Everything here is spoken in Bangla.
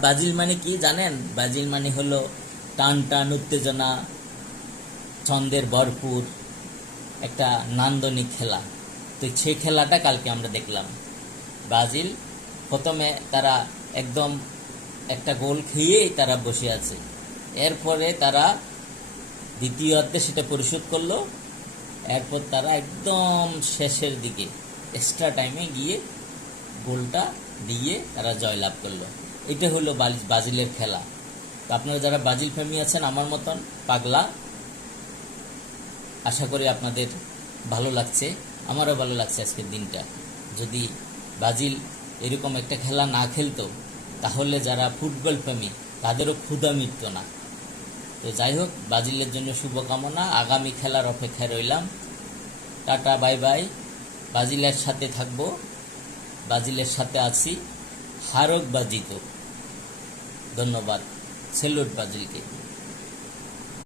ব্রাজিল মানে কি জানেন? ব্রাজিল মানে হলো টান টান উত্তেজনা, ছন্দের ভরপুর একটা নান্দনিক খেলা। তো সেই খেলাটা কালকে আমরা দেখলাম। ব্রাজিল প্রথমে তারা একদম একটা গোল খেয়েই তারা বসে আছে। এরপরে তারা দ্বিতীয় অর্ধে সেটা পরিশোধ করলো। এরপর তারা একদম শেষের দিকে এক্সট্রা টাইমে গিয়ে গোলটা দিয়ে তারা জয়লাভ করলো। এটা হলো ব্রাজিলের খেলা। তো আপনারা যারা ব্রাজিল প্রেমী আছেন আমার মতন পাগলা, আশা করি আপনাদের ভালো লাগছে। আমারও ভালো লাগছে আজকের দিনটা। যদি ব্রাজিল এরকম একটা খেলা না খেলতো তাহলে যারা ফুটবল প্রেমী তাদেরও ক্ষুধা মিটতো না। তো যাই হোক, ব্রাজিলের জন্য শুভকামনা। আগামী খেলার অপেক্ষায় রইলাম। Tata, bye bye. ব্রাজিলের সাথে থাকবো, ব্রাজিলের সাথে আছি, হারক বা জিতুক। ধন্যবাদ। সেলুট ব্রাজিলকে।